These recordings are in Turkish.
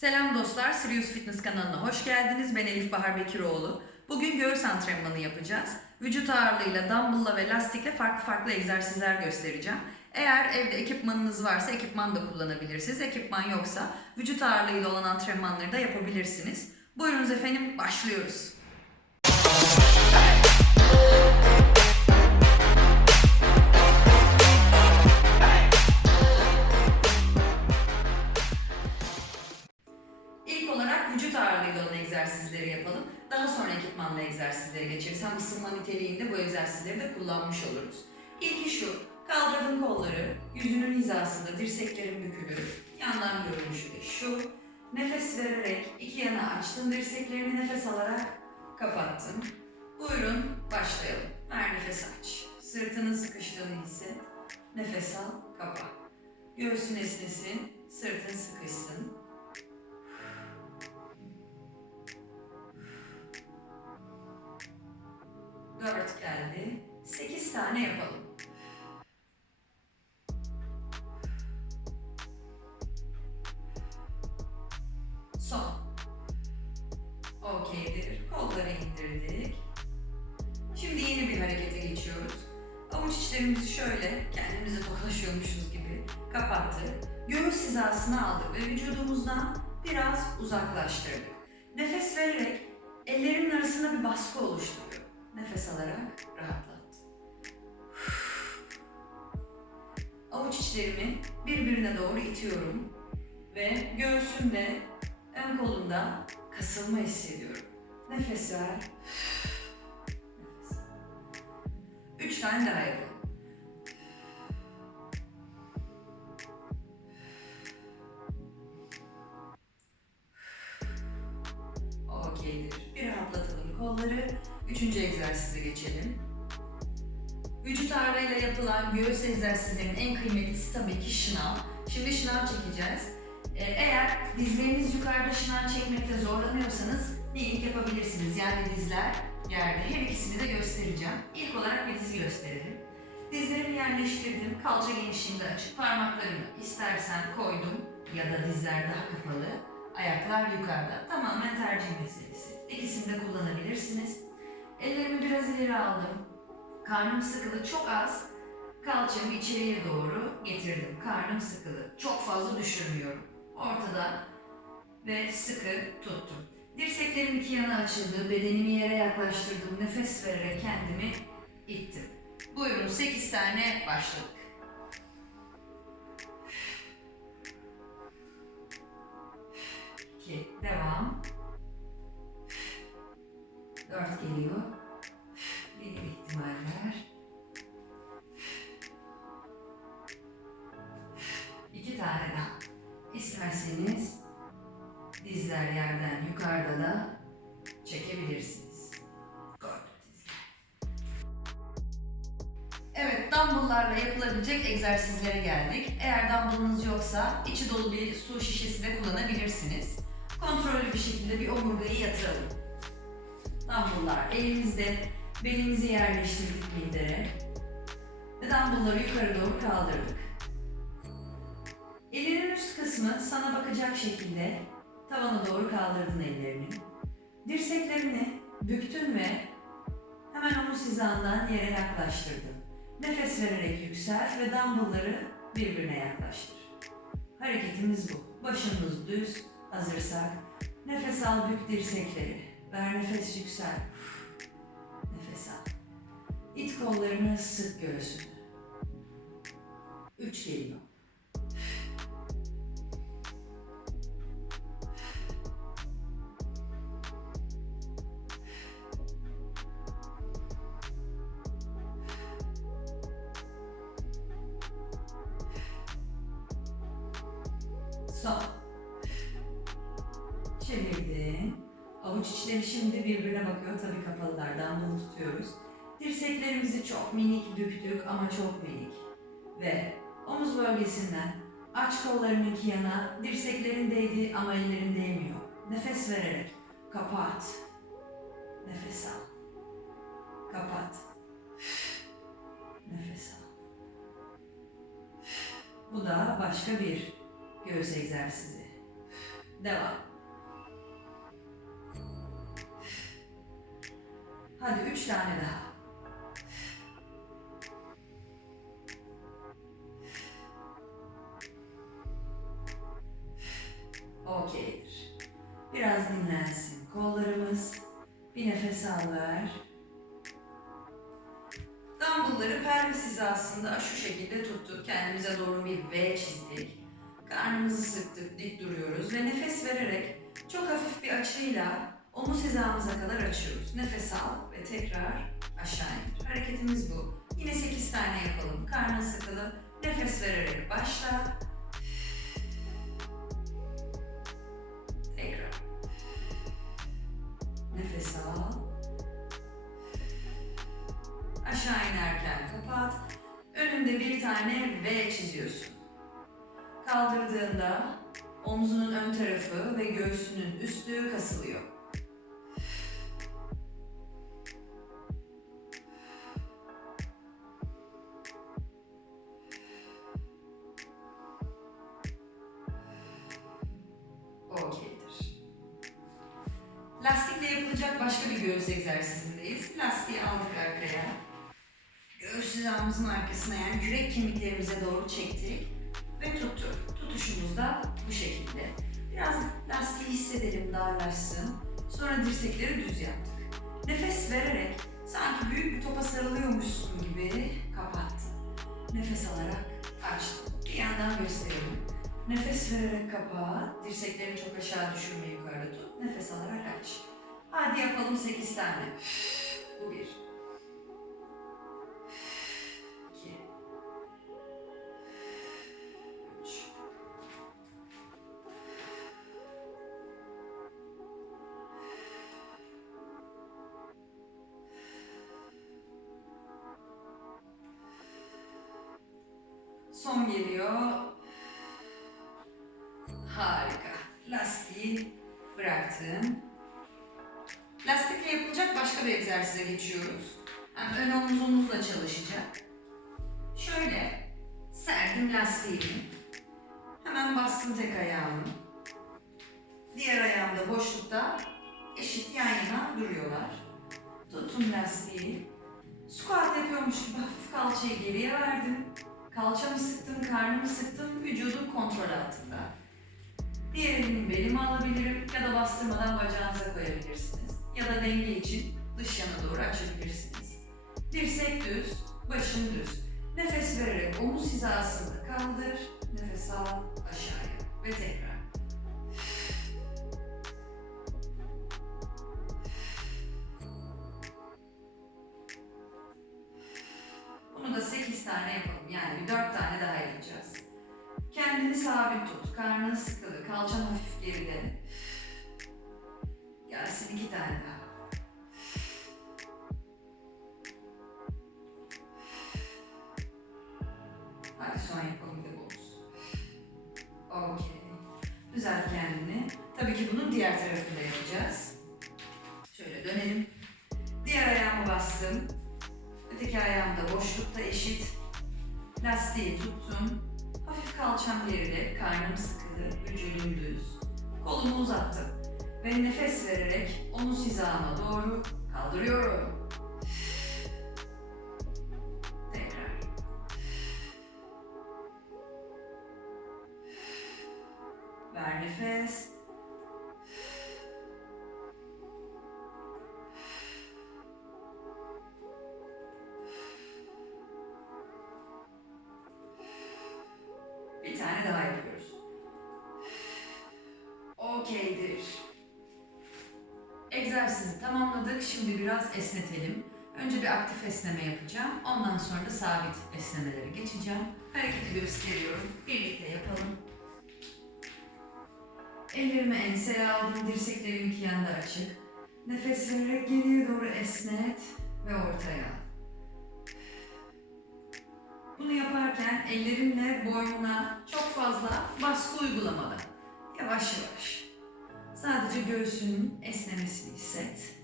Selam dostlar, Sirius Fitness kanalına hoş geldiniz. Ben Elif Bahar Bekiroğlu. Bugün göğüs antrenmanı yapacağız. Vücut ağırlığıyla, dumbbell'la ve lastikle farklı farklı egzersizler göstereceğim. Eğer evde ekipmanınız varsa ekipman da kullanabilirsiniz. Ekipman yoksa vücut ağırlığıyla olan antrenmanları da yapabilirsiniz. Buyurunuz efendim, başlıyoruz. Egzersizleri de kullanmış oluruz. İlki şu, kaldırdın kolları, yüzünün hizasında, dirseklerin bükülür. Yandan görünüşü de şu. Nefes vererek iki yana açtın dirseklerini nefes alarak kapattın. Buyurun başlayalım. Ver nefes aç. Sırtının sıkıştığını hisset. Nefes al, kapa. Göğsün esnesin, sırtın sıkışsın. Dört geldi. Sekiz tane yapalım. Son. Okeydir. Kolları indirdik. Şimdi yeni bir harekete geçiyoruz. Avuç içlerimizi şöyle kendimize tokalaşıyormuşuz gibi kapattık. Göğüs hizasına aldık ve vücudumuzdan biraz uzaklaştırdık. Nefes vererek ellerimin arasında bir baskı oluşturuyor. Nefes alarak rahatlat. Avuç içlerimi birbirine doğru itiyorum ve göğsümde, ön kolumda kasılma hissediyorum. Nefes ver. Nefes. Üç tane daha yapalım. Geçelim. Vücut ağırlığıyla yapılan göğüs egzersizlerinin en kıymetlisi tabii ki şınav. Şimdi şınav çekeceğiz. Ee, Eğer dizleriniz yukarıda şınav çekmekte zorlanıyorsanız ilk yapabilirsiniz. Yani dizler yerde. Her ikisini de göstereceğim. İlk olarak bir dizi gösterelim. Dizlerimi yerleştirdim. Kalça genişliğinde açık. Parmaklarımı istersen koydum ya da dizler daha kapalı. Ayaklar yukarıda. Tamamen tercih meselesi. İkisini de kullanabilirsiniz. Ellerimi biraz ileri aldım. Karnım sıkılı çok az. Kalçamı içeriye doğru getirdim. Karnım sıkılı. Çok fazla düşürmüyorum. Ortada ve sıkı tuttum. Dirseklerim iki yana açıldı. Bedenimi yere yaklaştırdım. Nefes vererek kendimi ittim. Buyurun 8 tane başladık. İki, devam. Dumbbell'larla yapılabilecek egzersizlere geldik. Eğer dumbbell'ınız yoksa içi dolu bir su şişesi de kullanabilirsiniz. Kontrollü bir şekilde bir omurgayı yatıralım. Dumbbell'lar elimizde, belimizi yerleştirdik mindere ve dumbbell'ları yukarı doğru kaldırdık. Elinin üst kısmı sana bakacak şekilde tavana doğru kaldırdın ellerini. Dirseklerini büktün ve hemen omuz hizandan yere yaklaştırdın. Nefes vererek yüksel ve dumbbellları birbirine yaklaştır. Hareketimiz bu. Başımız düz, hazırsak. Nefes al, bük dirsekleri. Ver nefes yüksel. Nefes al. İt kollarını sık göğsünü. Üç geliyor. Çevirdin. Avuç içleri şimdi birbirine bakıyor. Tabii kapalılardan bunu tutuyoruz. Dirseklerimizi çok minik büktük ama çok minik. Ve omuz bölgesinden aç kollarını iki yana. Dirseklerin değdi ama ellerin değmiyor. Nefes vererek kapat. Nefes al. Kapat. Nefes al. Bu da başka bir göğüs egzersizi. Devam. Hadi üç tane daha. Okeydir. Biraz dinlensin kollarımız. Bir nefes al ver. Dumbbellları pelvis hizasında şu şekilde tuttuk. Kendimize doğru bir V çizdik. Karnımızı sıktık, dik duruyoruz ve nefes vererek çok hafif bir açıyla omuz hizamıza kadar açıyoruz. Nefes al ve tekrar aşağı indir. Hareketimiz bu. Yine 8 tane yapalım. Karnın sıkılı. Nefes vererek başla. Tekrar. Nefes al. Aşağı inerken kapat. Önünde bir tane V çiziyorsun. Kaldırdığında omzunun ön tarafı ve göğsünün üstü kasılıyor. Göğüs egzersizindeyiz. Lastiği aldık arkaya. Göğüs hizamızın arkasına yani yürek kemiklerimize doğru çektik ve tuttuk. Tutuşumuz da bu şekilde. Biraz lastiği hissedelim darlaşsın. Sonra dirsekleri düz yaptık. Nefes vererek sanki büyük bir topa sarılıyormuşsun gibi kapattın. Nefes alarak açtın. Bir yandan gösterelim. Nefes vererek kapat. Dirseklerini çok aşağı düşürme yukarıda tut. Nefes alarak aç. Hadi yapalım 8 tane. Bu bir. İki. Üç. Son geliyor. Harika. Lastiği bıraktım. Başka bir egzersize geçiyoruz. Hem ön omuzumuzla çalışacak. Şöyle serdim lastiğimi. Hemen bastım tek ayağımı. Diğer ayağım da boşlukta eşit yan yana duruyorlar. Tuttum lastiği. Squat yapıyormuş gibi hafif kalçayı geriye verdim. Kalçamı sıktım, karnımı sıktım, vücudum kontrol altında. Diğer elimi belime alabilirim ya da bastırmadan bacağınıza koyabilirsiniz. Ya da denge için dış yana doğru açabilirsiniz. Dirsek düz, başın düz. Nefes vererek omuz hizasında kaldır. Nefes al aşağıya ve tekrar. Boşlukta eşit. Lastiği tuttum. Hafif kalçam geride, karnım sıkılı, vücudum düz. Kolumu uzattım. Ve nefes vererek omuz hizama doğru kaldırıyorum. Biraz esnetelim. Önce bir aktif esneme yapacağım. Ondan sonra da sabit esnemelere geçeceğim. Hareketi gösteriyorum. Birlikte yapalım. Ellerimi enseye aldım. Dirseklerim iki yanda açık. Nefes vererek geriye doğru esnet ve ortaya al. Bunu yaparken ellerimle boynuna çok fazla baskı uygulamadan yavaş yavaş sadece göğsünün esnemesini hisset.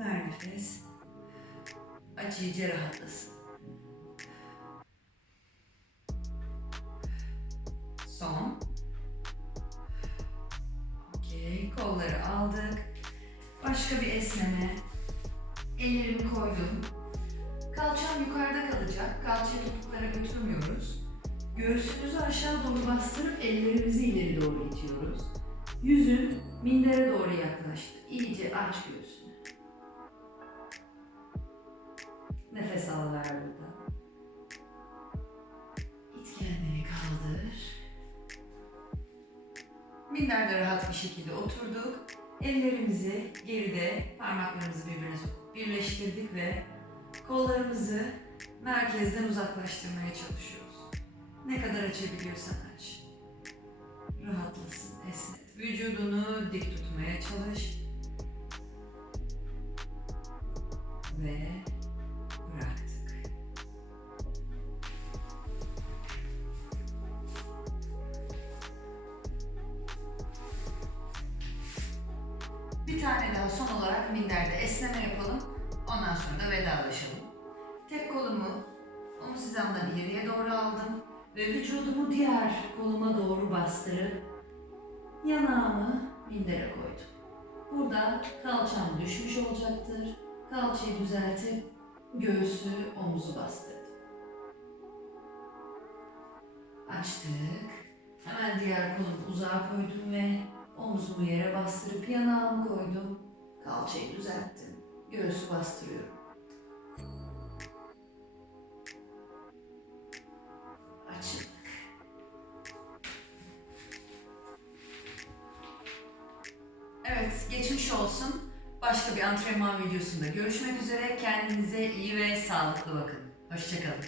Ver nefes. Aç iyice rahatlasın. Son. ettik. Kolları aldık. Başka bir esneme. Ellerimi koydum. Kalçam yukarıda kalacak. Kalçayı topuklara götürmüyoruz. Göğsümüzü aşağı doğru bastırıp ellerimizi ileri doğru itiyoruz. Yüzün mindere doğru yaklaştı. İyice aç göğsünü. Rahat bir şekilde oturduk. Ellerimizi geride, parmaklarımızı birbirine birleştirdik ve kollarımızı merkezden uzaklaştırmaya çalışıyoruz. Ne kadar açabiliyorsan aç. Rahatlasın, esnet. Vücudunu dik tutmaya çalış. Ve tane daha son olarak minderde esneme yapalım. Ondan sonra da vedalaşalım. Tek kolumu omuz hizamdan ileriye doğru aldım ve vücudumu diğer koluma doğru bastırıp yanağımı mindere koydum. Burada kalçam düşmüş olacaktır. Kalçayı düzeltip göğsü omuzu bastırdım. Açtık. Hemen diğer kolumu uzağa koydum ve Omzumu yere bastırıp yanağımı koydum. Kalçayı düzelttim. Göğsü bastırıyorum. Açıldık. Evet, geçmiş olsun. Başka bir antrenman videosunda görüşmek üzere. Kendinize iyi ve sağlıklı bakın. Hoşçakalın.